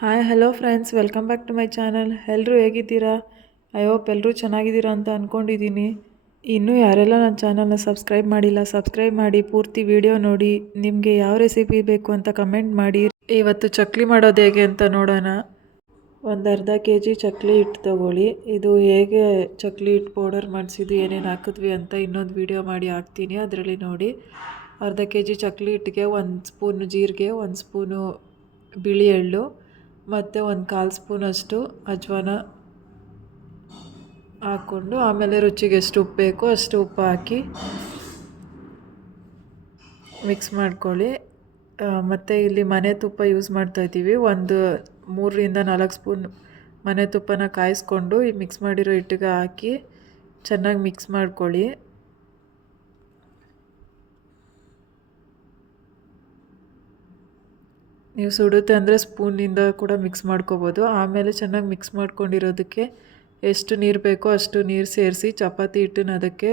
Hi hello friends, welcome back to my channel. ಎಲ್ಲರೂ ಹೇಗಿದ್ದೀರಾ? I hope ಎಲ್ಲರೂ ಚೆನ್ನಾಗಿದ್ದೀರಾ ಅಂತ ಅಂದ್ಕೊಂಡಿದ್ದೀನಿ. ಇನ್ನೂ ಯಾರೆಲ್ಲ ನನ್ನ ಚಾನಲ್ನ ಸಬ್ಸ್ಕ್ರೈಬ್ ಮಾಡಿಲ್ಲ, ಸಬ್ಸ್ಕ್ರೈಬ್ ಮಾಡಿ, ಪೂರ್ತಿ ವಿಡಿಯೋ ನೋಡಿ. ನಿಮಗೆ ಯಾವ ರೆಸಿಪಿ ಬೇಕು ಅಂತ ಕಮೆಂಟ್ ಮಾಡಿ. ಇವತ್ತು ಚಕ್ಲಿ ಮಾಡೋದು ಹೇಗೆ ಅಂತ ನೋಡೋಣ. ಒಂದು ಅರ್ಧ kg ಚಕ್ಲಿ ಹಿಟ್ಟು ತೊಗೊಳ್ಳಿ. ಇದು ಹೇಗೆ ಚಕ್ಲಿ ಹಿಟ್ಟು ಪೌಡರ್ ಮಾಡಿಸಿದ್ದು, ಏನೇನು ಹಾಕಿದ್ವಿ ಅಂತ ಇನ್ನೊಂದು ವಿಡಿಯೋ ಮಾಡಿ ಹಾಕ್ತೀನಿ, ಅದರಲ್ಲಿ ನೋಡಿ. ಅರ್ಧ kg ಚಕ್ಲಿ ಹಿಟ್ಟಿಗೆ 1 ಸ್ಪೂನು ಜೀರಿಗೆ, 1 ಸ್ಪೂನು ಬಿಳಿ ಎಳ್ಳು ಮತ್ತು 1/4 ಸ್ಪೂನಷ್ಟು ಅಜ್ವಾನ ಹಾಕ್ಕೊಂಡು, ಆಮೇಲೆ ರುಚಿಗೆ ಎಷ್ಟು ಉಪ್ಪು ಬೇಕೋ ಅಷ್ಟು ಉಪ್ಪು ಹಾಕಿ ಮಿಕ್ಸ್ ಮಾಡ್ಕೊಳ್ಳಿ. ಮತ್ತು ಇಲ್ಲಿ ಮನೆ ತುಪ್ಪ ಯೂಸ್ ಮಾಡ್ತಾಯಿದ್ದೀವಿ. ಒಂದು 3ರಿಂದ 4 ಸ್ಪೂನ್ ಮನೆ ತುಪ್ಪನ ಕಾಯಿಸ್ಕೊಂಡು ಈ ಮಿಕ್ಸ್ ಮಾಡಿರೋ ಹಿಟ್ಟಿಗೆ ಹಾಕಿ ಚೆನ್ನಾಗಿ ಮಿಕ್ಸ್ ಮಾಡ್ಕೊಳ್ಳಿ. ನೀವು ಸುಡುತ್ತೆ ಅಂದರೆ ಸ್ಪೂನಿಂದ ಕೂಡ ಮಿಕ್ಸ್ ಮಾಡ್ಕೋಬೋದು. ಆಮೇಲೆ ಚೆನ್ನಾಗಿ ಮಿಕ್ಸ್ ಮಾಡ್ಕೊಂಡಿರೋದಕ್ಕೆ ಎಷ್ಟು ನೀರು ಬೇಕೋ ಅಷ್ಟು ನೀರು ಸೇರಿಸಿ ಚಪಾತಿ ಹಿಟ್ಟನ್ನ ಅದಕ್ಕೆ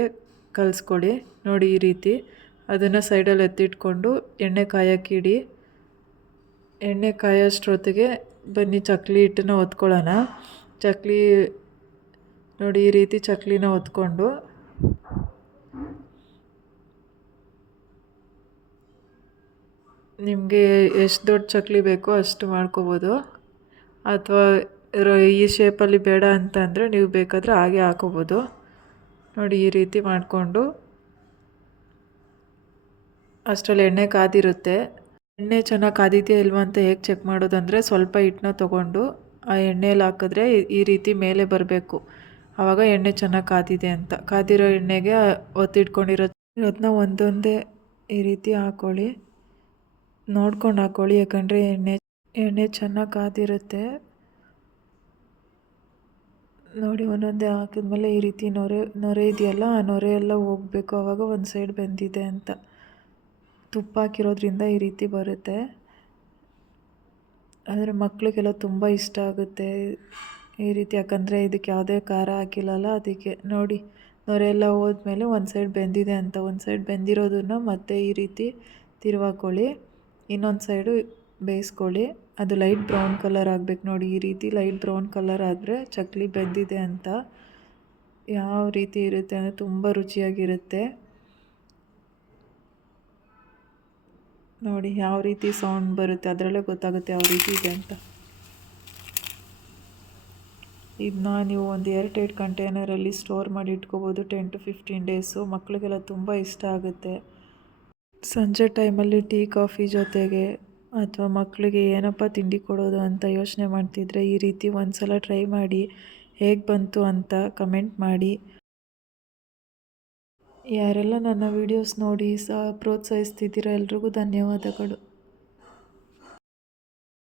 ಕಲಿಸ್ಕೊಳ್ಳಿ. ನೋಡಿ ಈ ರೀತಿ. ಅದನ್ನು ಸೈಡಲ್ಲಿ ಎತ್ತಿಟ್ಕೊಂಡು ಎಣ್ಣೆ ಕಾಯೋಕ್ಕಿಡಿ. ಎಣ್ಣೆ ಕಾಯೋಷ್ಟೊತ್ತಿಗೆ ಬನ್ನಿ ಚಕ್ಲಿ ಹಿಟ್ಟನ್ನ ಒತ್ಕೊಳ್ಳೋಣ. ಚಕ್ಲಿ ನೋಡಿ ಈ ರೀತಿ ಚಕ್ಲಿನ ಒತ್ಕೊಂಡು ನಿಮಗೆ ಎಷ್ಟು ದೊಡ್ಡ ಚಕ್ಲಿ ಬೇಕೋ ಅಷ್ಟು ಮಾಡ್ಕೋಬೋದು. ಅಥವಾ ಈ ಶೇಪಲ್ಲಿ ಬೇಡ ಅಂತ ಅಂದರೆ ನೀವು ಬೇಕಾದರೆ ಹಾಗೆ ಹಾಕೋಬೋದು. ನೋಡಿ ಈ ರೀತಿ ಮಾಡಿಕೊಂಡು ಅಷ್ಟರಲ್ಲಿ ಎಣ್ಣೆ ಕಾದಿರುತ್ತೆ. ಎಣ್ಣೆ ಚೆನ್ನಾಗಿ ಕಾದಿದೆಯಾ ಇಲ್ವಾ ಅಂತ ಹೇಗೆ ಚೆಕ್ ಮಾಡೋದಂದರೆ, ಸ್ವಲ್ಪ ಹಿಟ್ಟನ್ನ ತೊಗೊಂಡು ಆ ಎಣ್ಣೆಯಲ್ಲಿ ಹಾಕಿದ್ರೆ ಈ ರೀತಿ ಮೇಲೆ ಬರಬೇಕು. ಆವಾಗ ಎಣ್ಣೆ ಚೆನ್ನಾಗಿ ಕಾದಿದೆ ಅಂತ. ಕಾದಿರೋ ಎಣ್ಣೆಗೆ ಒತ್ತಿಟ್ಕೊಂಡಿರೋದನ್ನ ಒಂದೊಂದೇ ಈ ರೀತಿ ಹಾಕ್ಕೊಳ್ಳಿ. ನೋಡ್ಕೊಂಡು ಹಾಕ್ಕೊಳ್ಳಿ, ಯಾಕಂದರೆ ಎಣ್ಣೆ ಚೆನ್ನಾಗಿ ಕಾದಿರುತ್ತೆ. ನೋಡಿ ಒಂದೊಂದೇ ಹಾಕಿದ್ಮೇಲೆ ಈ ರೀತಿ ನೊರೆ ಇದೆಯಲ್ಲ, ಆ ನೊರೆ ಎಲ್ಲ ಹೋಗಬೇಕು. ಆವಾಗ ಒಂದು ಸೈಡ್ ಬೆಂದಿದೆ ಅಂತ. ತುಪ್ಪ ಹಾಕಿರೋದ್ರಿಂದ ಈ ರೀತಿ ಬರುತ್ತೆ. ಆದರೆ ಮಕ್ಕಳಿಗೆಲ್ಲ ತುಂಬ ಇಷ್ಟ ಆಗುತ್ತೆ ಈ ರೀತಿ, ಯಾಕಂದರೆ ಇದಕ್ಕೆ ಯಾವುದೇ ಖಾರ ಹಾಕಿಲ್ಲಲ್ಲ, ಅದಕ್ಕೆ. ನೋಡಿ ನೊರೆ ಎಲ್ಲ ಹೋದ್ಮೇಲೆ ಒಂದು ಸೈಡ್ ಬೆಂದಿದೆ ಅಂತ. ಒಂದು ಸೈಡ್ ಬೆಂದಿರೋದನ್ನು ಮತ್ತೆ ಈ ರೀತಿ ತಿರುವಾಕೊಳ್ಳಿ. ಇನ್ನೊಂದು ಸೈಡು ಬೇಯಿಸ್ಕೊಳ್ಳಿ. ಅದು ಲೈಟ್ ಬ್ರೌನ್ ಕಲರ್ ಆಗಬೇಕು. ನೋಡಿ ಈ ರೀತಿ ಲೈಟ್ ಬ್ರೌನ್ ಕಲರ್ ಆದರೆ ಚಕ್ಲಿ ಬೆಂದಿದೆ ಅಂತ. ಯಾವ ರೀತಿ ಇರುತ್ತೆ ಅಂದರೆ ತುಂಬ ರುಚಿಯಾಗಿರುತ್ತೆ. ನೋಡಿ ಯಾವ ರೀತಿ ಸೌಂಡ್ ಬರುತ್ತೆ, ಅದರಲ್ಲೇ ಗೊತ್ತಾಗುತ್ತೆ ಯಾವ ರೀತಿ ಇದೆ ಅಂತ. ಇದನ್ನ ನೀವು ಒಂದು ಏರ್ಟೈಟ್ ಕಂಟೈನರಲ್ಲಿ ಸ್ಟೋರ್ ಮಾಡಿ ಇಟ್ಕೋಬೋದು 10 to 15 ಡೇಸು. ಮಕ್ಕಳಿಗೆಲ್ಲ ತುಂಬ ಇಷ್ಟ ಆಗುತ್ತೆ. ಸಂಜೆ ಟೈಮಲ್ಲಿ ಟೀ ಕಾಫಿ ಜೊತೆಗೆ ಅಥವಾ ಮಕ್ಕಳಿಗೆ ಏನಪ್ಪ ತಿಂಡಿ ಕೊಡೋದು ಅಂತ ಯೋಚನೆ ಮಾಡ್ತಿದ್ರೆ ಈ ರೀತಿ ಒಂದು ಸಲ ಟ್ರೈ ಮಾಡಿ. ಹೇಗೆ ಬಂತು ಅಂತ ಕಮೆಂಟ್ ಮಾಡಿ. ಯಾರೆಲ್ಲ ನನ್ನ ವೀಡಿಯೋಸ್ ನೋಡಿ ಪ್ರೋತ್ಸಾಹಿಸ್ತಿದ್ದೀರಾ ಎಲ್ರಿಗೂ ಧನ್ಯವಾದಗಳು.